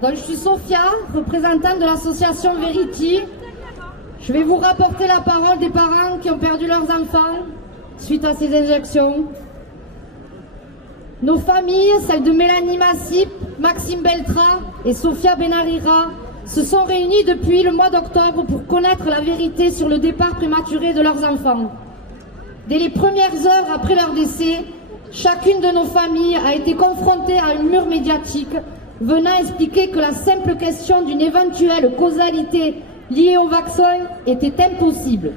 Donc, je suis Sophia, représentante de l'association Verity. Je vais vous rapporter la parole des parents qui ont perdu leurs enfants suite à ces injections. Nos familles, celles de Mélanie Massip, Maxime Beltra et Sophia Benarira, se sont réunies depuis le mois d'octobre pour connaître la vérité sur le départ prématuré de leurs enfants. Dès les premières heures après leur décès, chacune de nos familles a été confrontée à un mur médiatique venant expliquer que la simple question d'une éventuelle causalité liée au vaccin était impossible.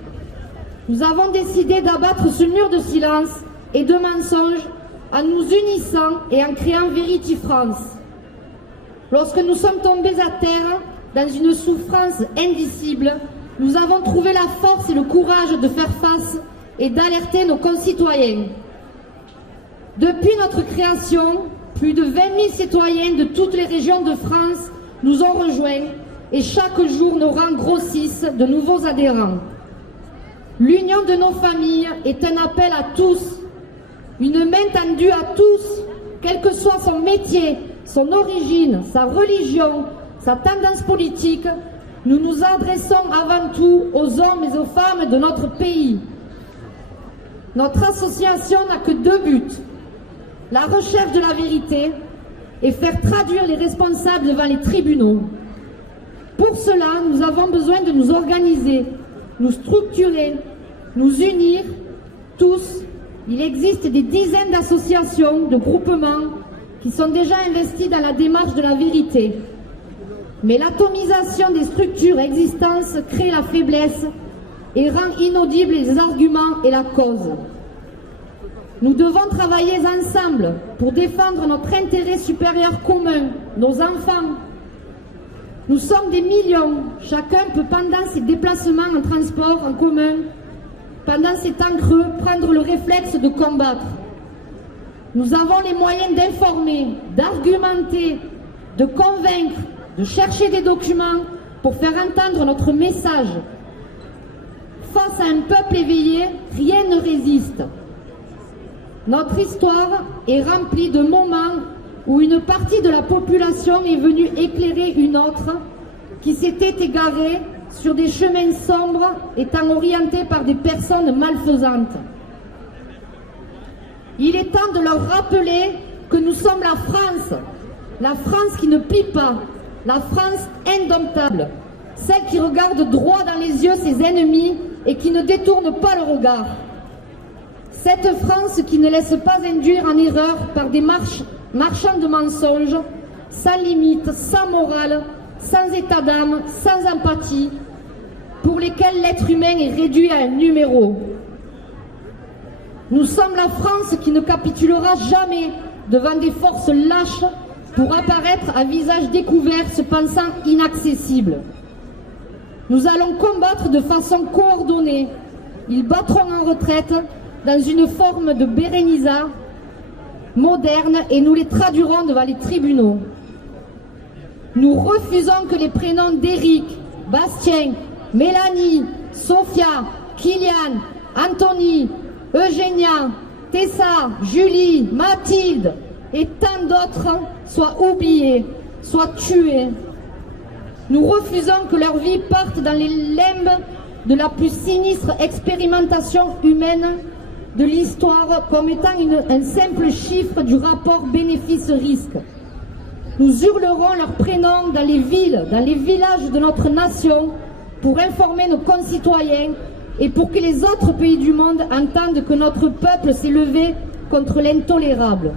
Nous avons décidé d'abattre ce mur de silence et de mensonges en nous unissant et en créant Verity France. Lorsque nous sommes tombés à terre dans une souffrance indicible, nous avons trouvé la force et le courage de faire face et d'alerter nos concitoyens. Depuis notre création, plus de 20 000 citoyens de toutes les régions de France nous ont rejoints et chaque jour nos rangs grossissent de nouveaux adhérents. L'union de nos familles est un appel à tous, une main tendue à tous, quel que soit son métier, son origine, sa religion, sa tendance politique. Nous nous adressons avant tout aux hommes et aux femmes de notre pays. Notre association n'a que deux buts: la recherche de la vérité et faire traduire les responsables devant les tribunaux. Pour cela, nous avons besoin de nous organiser, nous structurer, nous unir tous. Il existe des dizaines d'associations, de groupements qui sont déjà investis dans la démarche de la vérité. Mais l'atomisation des structures existantes crée la faiblesse et rend inaudibles les arguments et la cause. Nous devons travailler ensemble pour défendre notre intérêt supérieur commun, nos enfants. Nous sommes des millions, chacun peut pendant ses déplacements en transport en commun, pendant ces temps creux, prendre le réflexe de combattre. Nous avons les moyens d'informer, d'argumenter, de convaincre, de chercher des documents pour faire entendre notre message. Face à un peuple éveillé, rien ne résiste. Notre histoire est remplie de moments où une partie de la population est venue éclairer une autre qui s'était égarée sur des chemins sombres étant orientés par des personnes malfaisantes. Il est temps de leur rappeler que nous sommes la France qui ne plie pas, la France indomptable, celle qui regarde droit dans les yeux ses ennemis et qui ne détourne pas le regard. Cette France qui ne laisse pas induire en erreur par des marchands de mensonges, sans limite, sans morale, sans état d'âme, sans empathie, pour lesquels l'être humain est réduit à un numéro. Nous sommes la France qui ne capitulera jamais devant des forces lâches pour apparaître à visage découvert se pensant inaccessibles. Nous allons combattre de façon coordonnée. Ils battront en retraite dans une forme de Béréniza moderne et nous les traduirons devant les tribunaux. Nous refusons que les prénoms d'Éric, Bastien, Mélanie, Sophia, Kylian, Anthony, Eugénia, Tessa, Julie, Mathilde et tant d'autres soient oubliés, soient tués. Nous refusons que leur vie parte dans les limbes de la plus sinistre expérimentation humaine de l'histoire comme étant un simple chiffre du rapport bénéfice-risque. Nous hurlerons leurs prénoms dans les villes, dans les villages de notre nation pour informer nos concitoyens et pour que les autres pays du monde entendent que notre peuple s'est levé contre l'intolérable.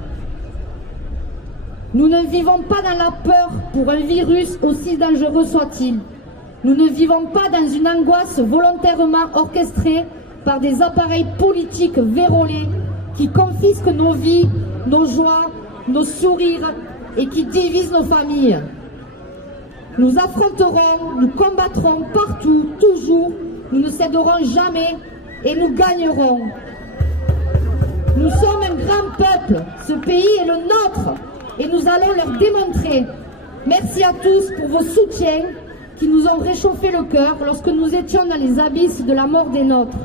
Nous ne vivons pas dans la peur pour un virus aussi dangereux soit-il. Nous ne vivons pas dans une angoisse volontairement orchestrée par des appareils politiques vérolés qui confisquent nos vies, nos joies, nos sourires et qui divisent nos familles. Nous affronterons, nous combattrons partout, toujours, nous ne céderons jamais et nous gagnerons. Nous sommes un grand peuple, ce pays est le nôtre et nous allons leur démontrer. Merci à tous pour vos soutiens qui nous ont réchauffé le cœur lorsque nous étions dans les abysses de la mort des nôtres.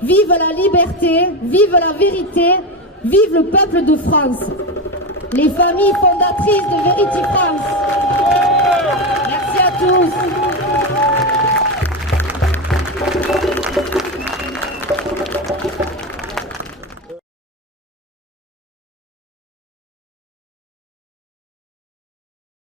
Vive la liberté, vive la vérité, vive le peuple de France. Les familles fondatrices de Verity France.